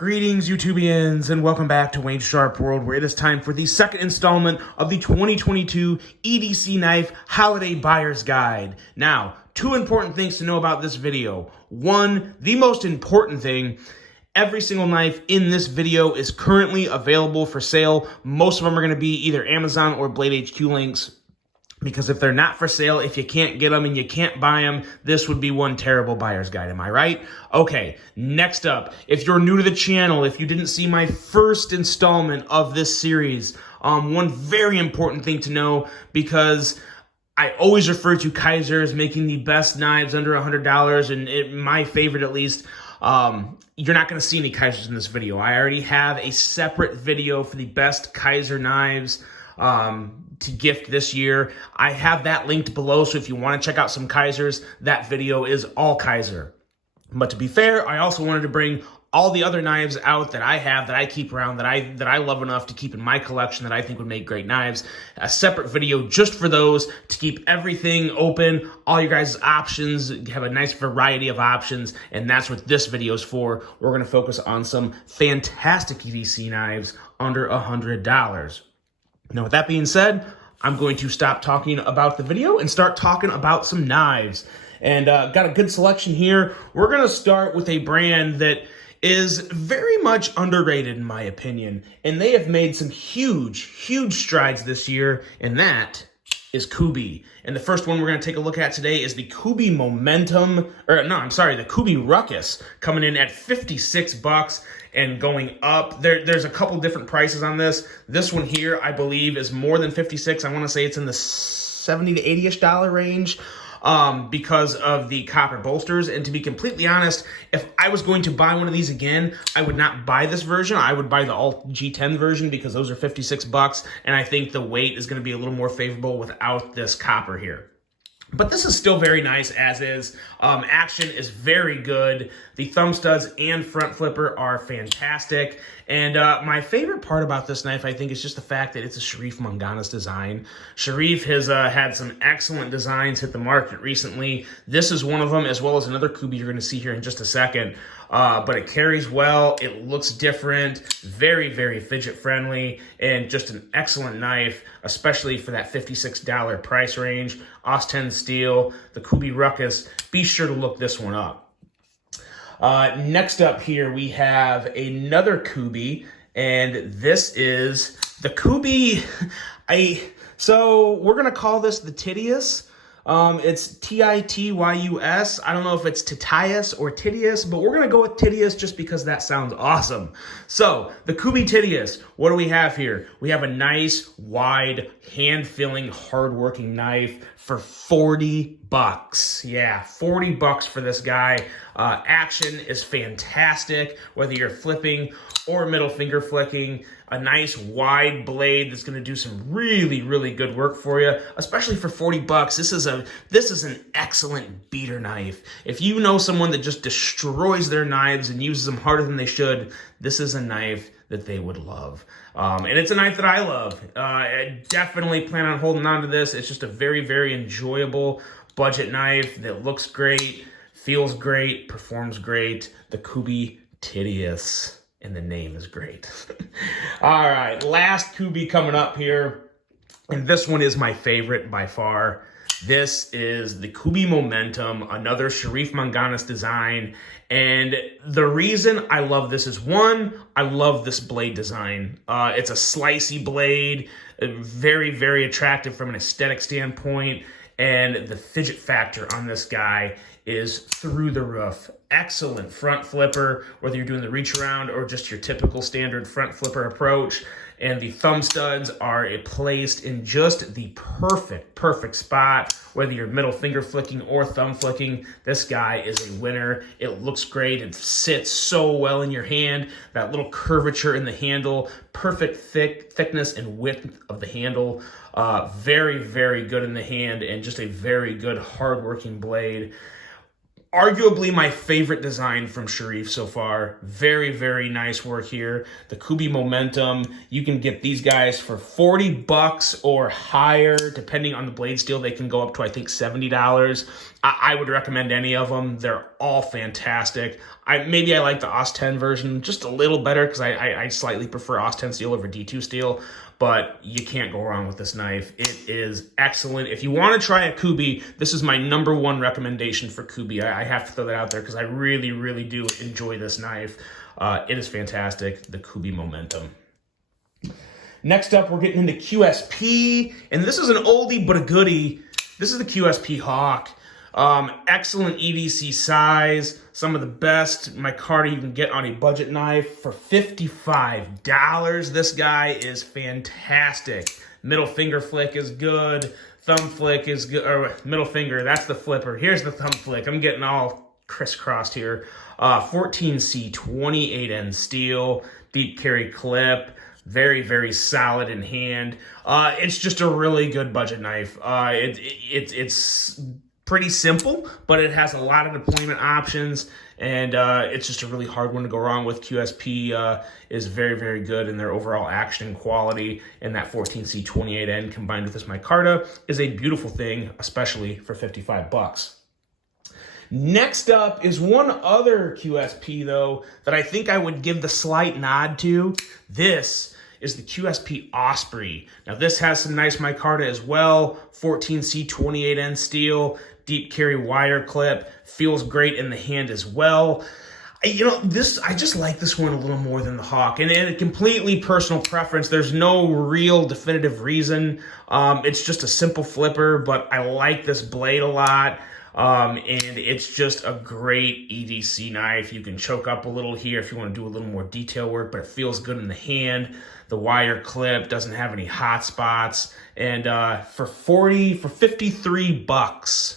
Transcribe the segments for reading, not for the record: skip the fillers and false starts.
Greetings, YouTubians, and welcome back to Wayne's Sharp World, where it is time for the second installment of the 2022 EDC Knife Holiday Buyers Guide. Now, two important things to know about this video. One, the most important thing, every single knife in this video is currently available for sale. Most of them are going to be either Amazon or Blade HQ links. Because if they're not for sale, if you can't get them and you can't buy them, this would be one terrible buyer's guide. Am I right? Okay, next up, if you're new to the channel, if you didn't see my first installment of this series, one very important thing to know, because I always refer to Kaiser as making the best knives under $100, and my favorite at least. You're not going to see any Kaisers in this video. I already have a separate video for the best Kaiser knives to gift this year. I have that linked below, so if you want to check out some Kaisers, that video is all Kaiser. But to be fair, I also wanted to bring all the other knives out that I have, that I keep around, that I love enough to keep in my collection, that I think would make great knives. A separate video just for those, to keep everything open, all your guys' options, have a nice variety of options, and that's what this video is for. We're going to focus on some fantastic EDC knives under $100. Now, with that being said, I'm going to stop talking about the video and start talking about some knives. And got a good selection here. We're going to start with a brand that is very much underrated in my opinion. And they have made some huge strides this year, and that is Kubey. And the first one we're going to take a look at today is the Kubey Momentum, or no, I'm sorry, the Kubey Ruckus, coming in at 56 bucks and going up. There's a couple different prices on this. This one here, I believe, is more than 56. I want to say it's in the 70 to 80-ish dollar range. Because of the copper bolsters. And to be completely honest, if I was going to buy one of these again, I would not buy this version. I would buy the Alt G10 version, because those are 56 bucks, and I think the weight is going to be a little more favorable without this copper here. But this is still very nice as is. Action is very good. The thumb studs and front flipper are fantastic. And my favorite part about this knife, I think, is just the fact that it's a Sharif Manganas design. Sharif has had some excellent designs hit the market recently. This is one of them, as well as another Kubey you're going to see here in just a second. But it carries well, it looks different, very fidget friendly, and just an excellent knife, especially for that $56 price range. Austen steel, the Kubey Ruckus. Be sure to look this one up. Next up here, we have another Kubey, and this is the Kubey. So we're gonna call this the Tityus. It's Tityus. I don't know if it's Tityus or Tityus, but we're going to go with Tityus just because that sounds awesome. So, the Kubey Tityus, what do we have here? We have a nice, wide, hand-filling, hard-working knife for 40 bucks. Yeah, 40 bucks for this guy. Action is fantastic, whether you're flipping or middle finger flicking. A nice wide blade that's going to do some really good work for you, especially for 40 bucks. This is an excellent beater knife. If you know someone that just destroys their knives and uses them harder than they should, this is a knife that they would love. And it's a knife that I love. I definitely plan on holding on to this. It's just a very enjoyable budget knife that looks great, feels great, performs great. The Kubey Tityus. And the name is great. All right, last Kubey coming up here. And this one is my favorite by far. This is the Kubey Momentum, another Sharif Manganas design. And the reason I love this is, one, I love this blade design. It's a slicey blade, very attractive from an aesthetic standpoint. And the fidget factor on this guy is through the roof. Excellent front flipper, whether you're doing the reach around or just your typical standard front flipper approach. And the thumb studs are placed in just the perfect spot, whether you're middle finger flicking or thumb flicking. This guy is a winner. It looks great. It sits so well in your hand. That little curvature in the handle, perfect thickness and width of the handle. Very good in the hand, and just a very good hardworking blade. Arguably my favorite design from Sharif so far. Very, very nice work here. The Kubey Momentum. You can get these guys for 40 bucks or higher. Depending on the blade steel, they can go up to, I think, $70. I would recommend any of them. They're all fantastic. Maybe I like the OS10 version just a little better because I slightly prefer OS10 steel over D2 steel. But you can't go wrong with this knife. It is excellent. If you want to try a Kubey, this is my #1 recommendation for Kubey. I have to throw that out there because I really, really do enjoy this knife. It is fantastic, the Kubey Momentum. Next up, we're getting into QSP, and this is an oldie but a goodie. This is the QSP Hawk. Excellent EDC size, some of the best micarta you can get on a budget knife for $55. This guy is fantastic. Middle finger flick is good, thumb flick is good, or middle finger, that's the flipper. Here's the thumb flick. I'm getting all crisscrossed here. 14C 28N steel, deep carry clip, very, very solid in hand. It's just a really good budget knife. It's pretty simple, but it has a lot of deployment options, and it's just a really hard one to go wrong with. QSP is very, very good in their overall action and quality, and that 14C 28N combined with this micarta is a beautiful thing, especially for 55 bucks. Next up is one other QSP, though, that I think I would give the slight nod to. This is the QSP Osprey. Now, this has some nice micarta as well, 14C 28N steel, deep carry wire clip, feels great in the hand as well. You know, I just like this one a little more than the Hawk, and a completely personal preference. There's no real definitive reason. It's just a simple flipper, but I like this blade a lot. And it's just a great EDC knife. You can choke up a little here if you want to do a little more detail work, but it feels good in the hand. The wire clip doesn't have any hot spots. And for 53 bucks,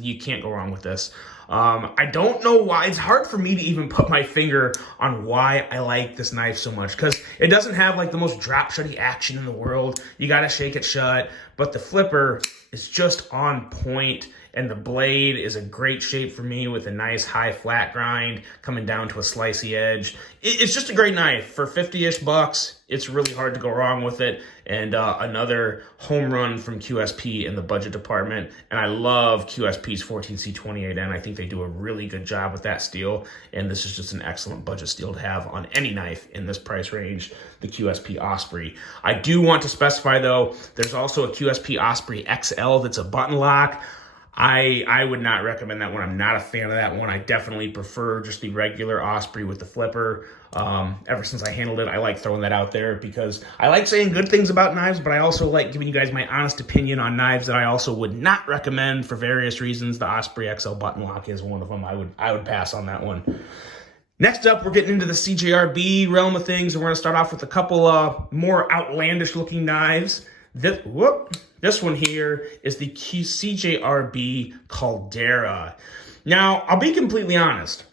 you can't go wrong with this. I don't know why. It's hard for me to even put my finger on why I like this knife so much, because it doesn't have like the most drop shutty action in the world. You got to shake it shut, but the flipper is just on point, and the blade is a great shape for me with a nice high flat grind coming down to a slicey edge. It's just a great knife for 50-ish bucks. It's really hard to go wrong with it, and another home run from QSP in the budget department. And I love QSP's 14C 28N. I think they do a really good job with that steel, and this is just an excellent budget steel to have on any knife in this price range, the QSP Osprey. I do want to specify, though, there's also a QSP Osprey XL that's a button lock. I would not recommend that one. I'm not a fan of that one. I definitely prefer just the regular Osprey with the flipper. Ever since I handled it, I like throwing that out there because I like saying good things about knives, but I also like giving you guys my honest opinion on knives that I also would not recommend for various reasons. The Osprey XL button lock is one of them. I would pass on that one. Next up, we're getting into the CJRB realm of things, and we're going to start off with a couple more outlandish looking knives. This one here is the CJRB Caldera. Now, I'll be completely honest.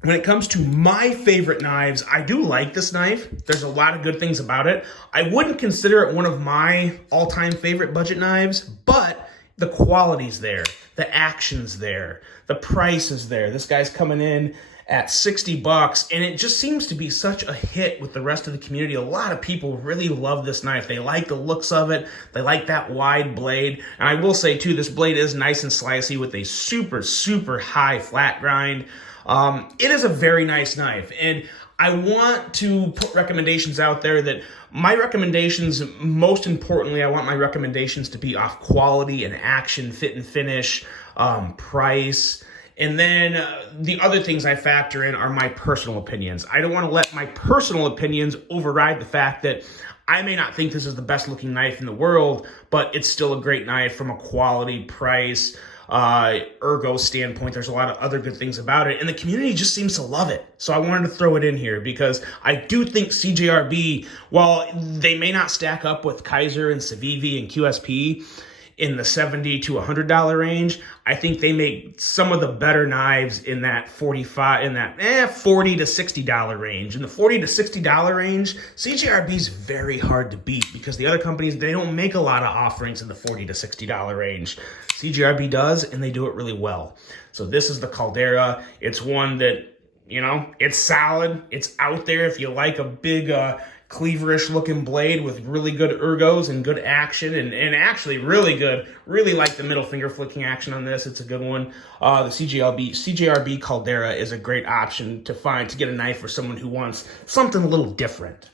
When it comes to my favorite knives, I do like this knife. There's a lot of good things about it. I wouldn't consider it one of my all-time favorite budget knives, but the quality's there. The action's there. The price is there. This guy's coming in at 60 bucks, and it just seems to be such a hit with the rest of the community. A lot of people really love this knife. They like the looks of it. They like that wide blade. And I will say, too, this blade is nice and slicey with a super, super high flat grind. It is a very nice knife, and I want to put recommendations out there that my recommendations, most importantly, I want my recommendations to be off quality and action, fit and finish, price. And then the other things I factor in are my personal opinions. I don't want to let my personal opinions override the fact that I may not think this is the best looking knife in the world, but it's still a great knife from a quality, price, ergo standpoint. There's a lot of other good things about it, and the community just seems to love it. So I wanted to throw it in here because I do think CJRB, while they may not stack up with Kaiser and Civivi and QSP, in the $70 to $100 range. I think they make some of the better knives in that $40 to $60 range. In the $40 to $60 range, CJRB is very hard to beat because the other companies, they don't make a lot of offerings in the $40 to $60 range. CJRB does, and they do it really well. So this is the Caldera. It's one that, you know, it's solid. It's out there if you like a big cleaverish looking blade with really good ergos and good action and actually really good. Really like the middle finger flicking action on this. It's a good one. The CJRB Caldera is a great option to find to get a knife for someone who wants something a little different.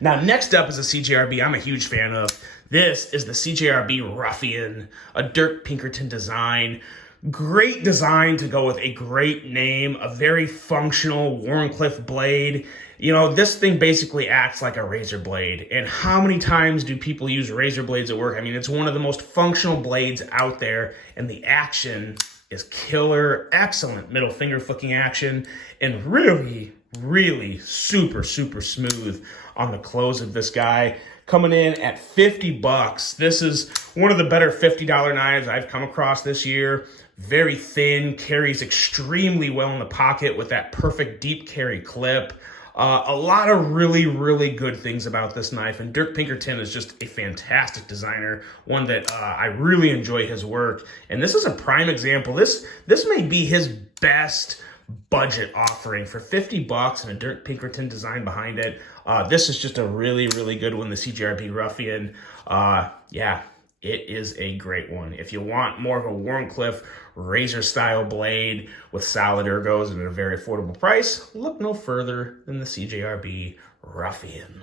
Now, next up is a CJRB I'm a huge fan of. This is the CJRB Ruffian, a Dirk Pinkerton design. Great design to go with a great name, a very functional Wharncliffe blade. You know, this thing basically acts like a razor blade. And how many times do people use razor blades at work? I mean, it's one of the most functional blades out there, and the action is killer. Excellent middle finger flicking action, and really, really super, super smooth on the close of this guy. Coming in at 50 bucks. This is one of the better $50 knives I've come across this year. Very thin, carries extremely well in the pocket with that perfect deep carry clip. A lot of really, really good things about this knife, and Dirk Pinkerton is just a fantastic designer, one that I really enjoy his work. And this is a prime example. This may be his best budget offering for 50 bucks and a Dirk Pinkerton design behind it. This is just a really, really good one, the CJRB Ruffian. Yeah, it is a great one. If you want more of a Wharncliffe razor style blade with solid ergos and at a very affordable price, look no further than the CJRB Ruffian.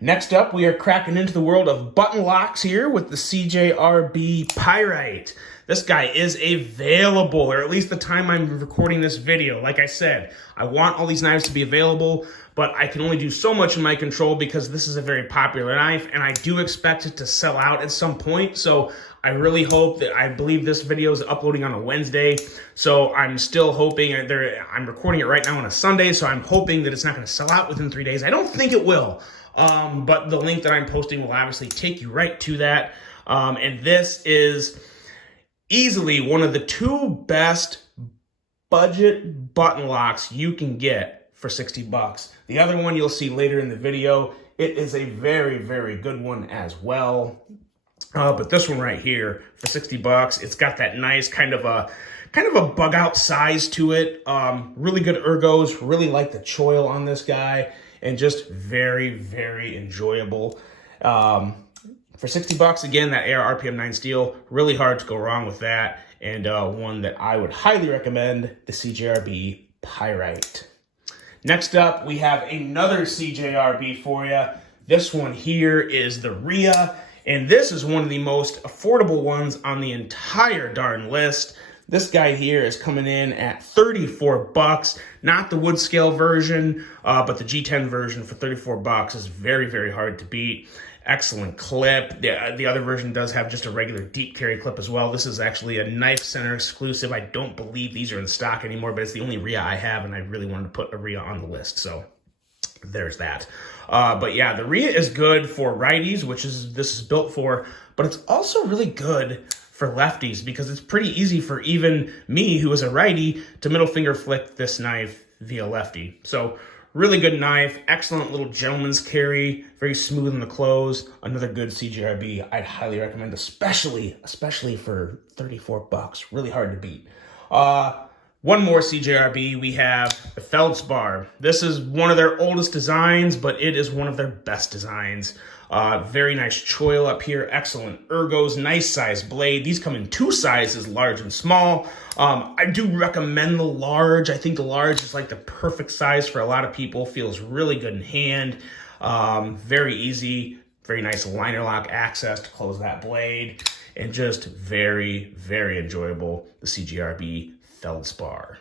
Next up, we are cracking into the world of button locks here with the CJRB Pyrite. This guy is available, or at least the time I'm recording this video. Like I said, I want all these knives to be available, but I can only do so much in my control because this is a very popular knife, and I do expect it to sell out at some point. So I really hope that, I believe this video is uploading on a Wednesday, so I'm still hoping, I'm recording it right now on a Sunday, so I'm hoping that it's not going to sell out within 3 days. I don't think it will, but the link that I'm posting will obviously take you right to that. And this is easily one of the two best budget button locks you can get for 60 bucks. The other one you'll see later in the video. It is a very, very good one as well. But this one right here for 60 bucks, it's got that nice kind of a bug out size to it. Really good ergos, really like the choil on this guy, and just very, very enjoyable. For 60 bucks, again, that AR RPM 9 steel, really hard to go wrong with that. And one that I would highly recommend, the CJRB Pyrite. Next up, we have another CJRB for you. This one here is the Ria, and this is one of the most affordable ones on the entire darn list. This guy here is coming in at 34 bucks, not the wood scale version, but the G10 version for 34 bucks is very, very hard to beat. Excellent clip. The other version does have just a regular deep carry clip as well. This is actually a Knife Center exclusive. I don't believe these are in stock anymore, but it's the only Ria I have, and I really wanted to put a Ria on the list, so there's that. But yeah, the Ria is good for righties, which is this is built for, but it's also really good for lefties because it's pretty easy for even me, who is a righty, to middle finger flick this knife via lefty. So really good knife, excellent little gentleman's carry, very smooth in the close. Another good CJRB I'd highly recommend, especially for 34 bucks. Really hard to beat. One more CJRB, we have the Feldspar. This is one of their oldest designs, but it is one of their best designs. Very nice choil up here, excellent ergos, nice size blade. These come in two sizes, large and small. I do recommend the large. I think the large is like the perfect size for a lot of people. Feels really good in hand. Very easy, very nice liner lock access to close that blade, and just very, very enjoyable, the CJRB Feldspar.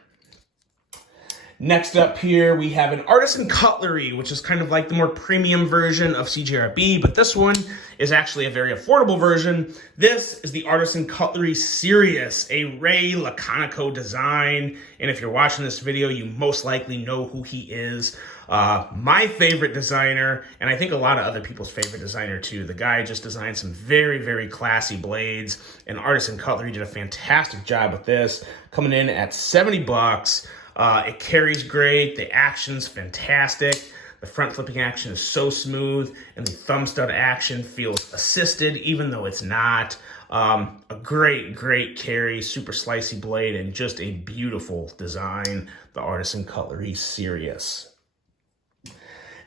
Next up here, we have an Artisan Cutlery, which is kind of like the more premium version of CJRB, but this one is actually a very affordable version. This is the Artisan Cutlery Sirius, a Ray Laconico design. And if you're watching this video, you most likely know who he is. My favorite designer, and I think a lot of other people's favorite designer too. The guy just designed some very, very classy blades, and Artisan Cutlery did a fantastic job with this, coming in at 70 bucks. It carries great, the action's fantastic, the front flipping action is so smooth, and the thumb stud action feels assisted, even though it's not. A great, great carry, super slicey blade, and just a beautiful design, the Artisan Cutlery Sirius.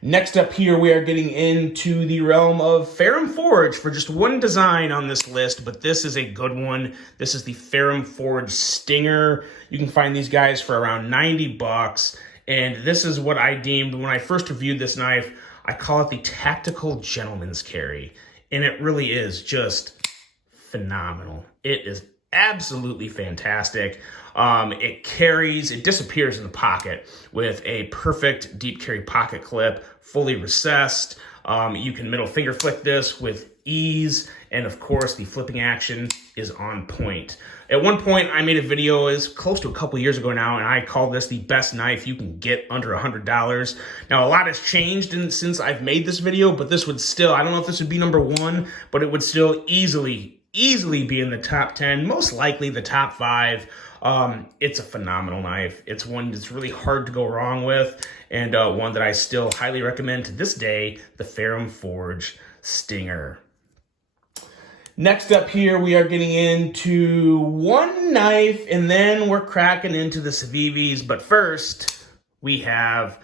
Next up here, we are getting into the realm of Ferrum Forge for just one design on this list, but this is a good one. This is the Ferrum Forge Stinger. You can find these guys for around 90 bucks, and this is what I deemed when I first reviewed this knife. I call it the tactical gentleman's carry, and it really is just phenomenal. It is absolutely fantastic. It disappears in the pocket with a perfect deep carry pocket clip, fully recessed. You can middle finger flick this with ease, and of course the flipping action is on point. At one point I made a video, is close to a couple years ago now, and I called this the best knife you can get under $100. Now a lot has changed since I've made this video, but this would still, I don't know if this would be number one, but it would still easily be in the top 10, most likely the top 5. It's a phenomenal knife. It's one that's really hard to go wrong with, and one that I still highly recommend to this day, the Ferrum Forge Stinger. Next up here, we are getting into one knife, and then we're cracking into the Civivis. But first, we have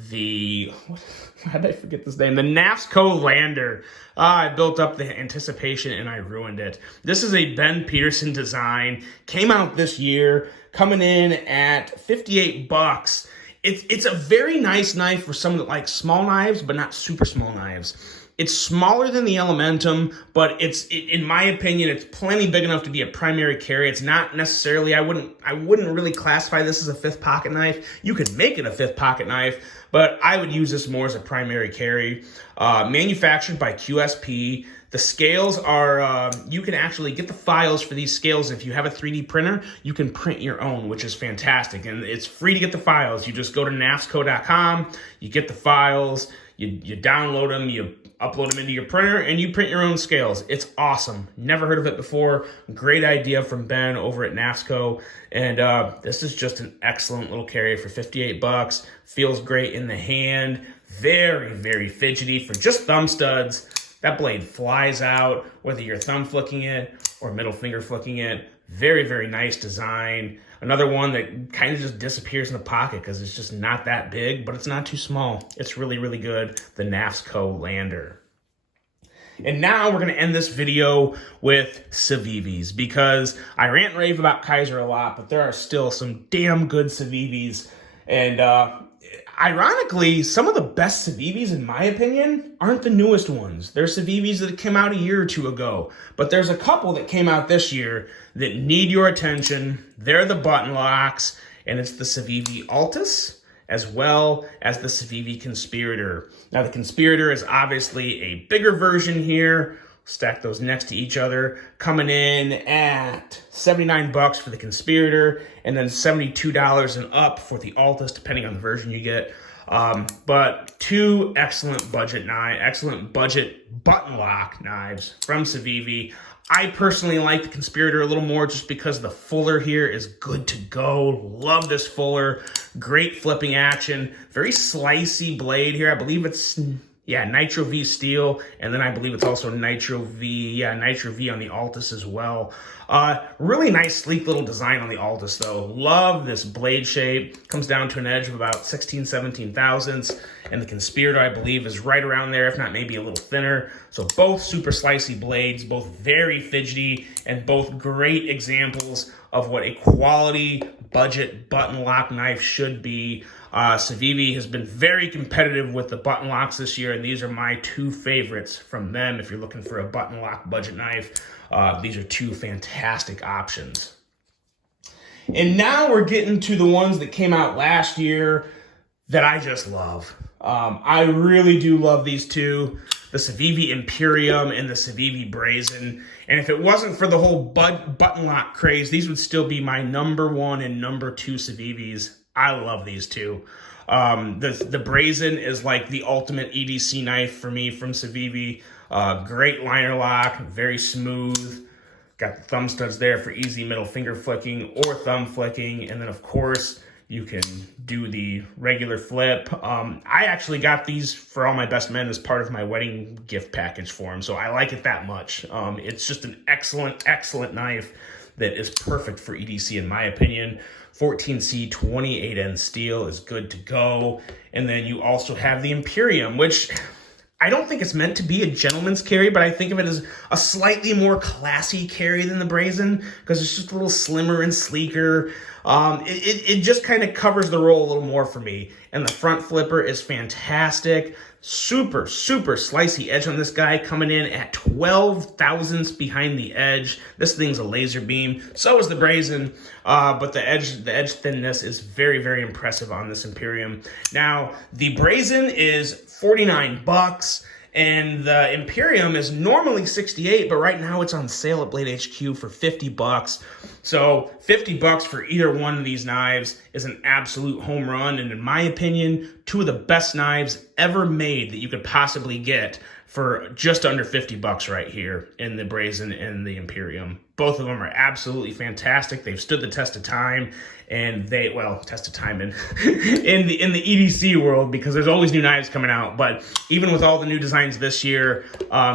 how did I forget this name? The Knafs Co Lander. I built up the anticipation and I ruined it. This is a Ben Peterson design. Came out this year, coming in at 58 bucks. It's a very nice knife for someone that likes small knives, but not super small knives. It's smaller than the Elementum, but in my opinion, it's plenty big enough to be a primary carry. It's not necessarily, I wouldn't really classify this as a fifth pocket knife. You could make it a fifth pocket knife, but I would use this more as a primary carry. Manufactured by QSP. The scales are, you can actually get the files for these scales. If you have a 3D printer, you can print your own, which is fantastic. And it's free to get the files. You just go to knafsco.com, you get the files, you download them, you upload them into your printer, and you print your own scales. It's awesome. Never heard of it before. Great idea from Ben over at Knafs Co. And this is just an excellent little carry for 58 bucks. Feels great in the hand. Very, very fidgety for just thumb studs. That blade flies out, whether you're thumb flicking it or middle finger flicking it. Very, very nice design. Another one that kind of just disappears in the pocket because it's just not that big, but it's not too small. It's really, really good. The Knafs Co Lander. And now we're going to end this video with Civivis, because I rant and rave about Kaiser a lot, but there are still some damn good Civivis. And ironically, some of the best Civivis, in my opinion, aren't the newest ones. They're Civivis that came out a year or two ago. But there's a couple that came out this year that need your attention. They're the button locks, and it's the Civivi Altus, as well as the Civivi Conspirator. Now, the Conspirator is obviously a bigger version here. Stack those next to each other, coming in at 79 bucks for the Conspirator, and then $72 and up for the Altus, depending on the version you get. But two excellent budget button lock knives from Civivi. I personally like the Conspirator a little more just because the fuller here is good to go. Love this fuller. Great flipping action. Very slicey blade here. I believe it's, Nitro V steel, and then I believe it's also Nitro V on the Altus as well. Really nice, sleek little design on the Altus, though. Love this blade shape. Comes down to an edge of about 17 thousandths, and the Conspirator, I believe, is right around there, if not maybe a little thinner. So both super slicey blades, both very fidgety, and both great examples of what a quality budget button lock knife should be. Civivi has been very competitive with the button locks this year, and these are my two favorites from them. If you're looking for a button lock budget knife, these are two fantastic options. And now we're getting to the ones that came out last year that I just love. I really do love these two, the Civivi Imperium and the Civivi Brazen. And if it wasn't for the whole button lock craze, these would still be my #1 and #2 Civivis. I love these two. The Brazen is like the ultimate EDC knife for me from Civivi. Great liner lock, very smooth. Got the thumb studs there for easy middle finger flicking or thumb flicking. And then, of course, you can do the regular flip. I actually got these for all my best men as part of my wedding gift package for them, so I like it that much. It's just an excellent, excellent knife that is perfect for EDC in my opinion. 14C 28N steel is good to go. And then you also have the Imperium, which I don't think it's meant to be a gentleman's carry, but I think of it as a slightly more classy carry than the Brazen because it's just a little slimmer and sleeker. It just kind of covers the role a little more for me. And the front flipper is fantastic. Super, super slicey edge on this guy, coming in at 12 thousandths behind the edge. This thing's a laser beam. So is the Brazen, but the edge thinness is very, very impressive on this Imperium. Now, the Brazen is 49 bucks. And the Imperium is normally 68, but right now it's on sale at Blade HQ for 50 bucks. So 50 bucks for either one of these knives is an absolute home run. And in my opinion, two of the best knives ever made that you could possibly get for just under 50 bucks right here in the Brazen and the Imperium. Both of them are absolutely fantastic. They've stood the test of time, and test of time in in the EDC world, because there's always new knives coming out. But even with all the new designs this year,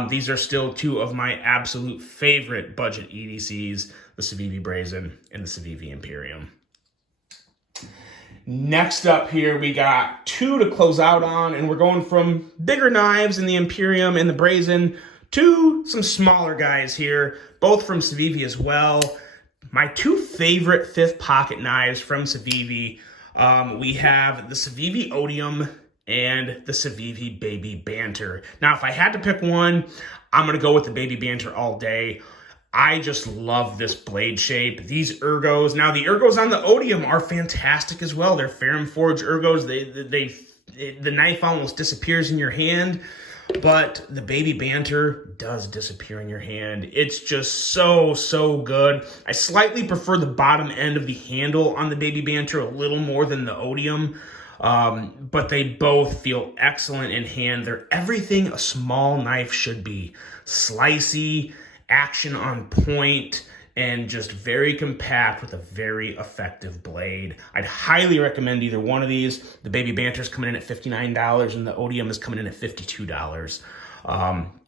these are still two of my absolute favorite budget EDCs, the Civivi Brazen and the Civivi Imperium. Next up here, we got two to close out on, and we're going from bigger knives in the Imperium and the Brazen to some smaller guys here, both from Civivi as well. My two favorite fifth pocket knives from Civivi, we have the Civivi Odium and the Civivi Baby Banter. Now, if I had to pick one, I'm going to go with the Baby Banter all day. I just love this blade shape. These ergos. Now, the ergos on the Odium are fantastic as well. They're Ferrum Forge ergos. The knife almost disappears in your hand, but the Baby Banter does disappear in your hand. It's just so, so good. I slightly prefer the bottom end of the handle on the Baby Banter a little more than the Odium, but they both feel excellent in hand. They're everything a small knife should be. Slicey, action on point, and just very compact with a very effective blade. I'd highly recommend either one of these. The Baby Banter's coming in at $59 and the Odium is coming in at $52.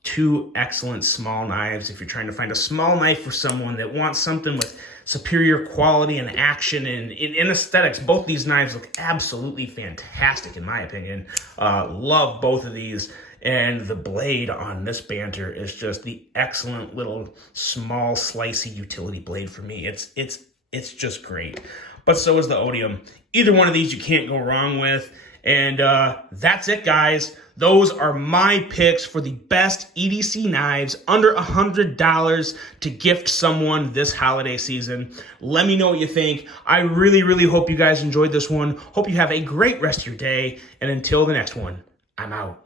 Two excellent small knives if you're trying to find a small knife for someone that wants something with superior quality and action and in aesthetics. Both these knives look absolutely fantastic in my opinion. Love both of these. And the blade on this Banter is just the excellent little small slicey utility blade for me. It's just great. But so is the Odium. Either one of these you can't go wrong with. And that's it, guys. Those are my picks for the best EDC knives under $100 to gift someone this holiday season. Let me know what you think. I really, really hope you guys enjoyed this one. Hope you have a great rest of your day. And until the next one, I'm out.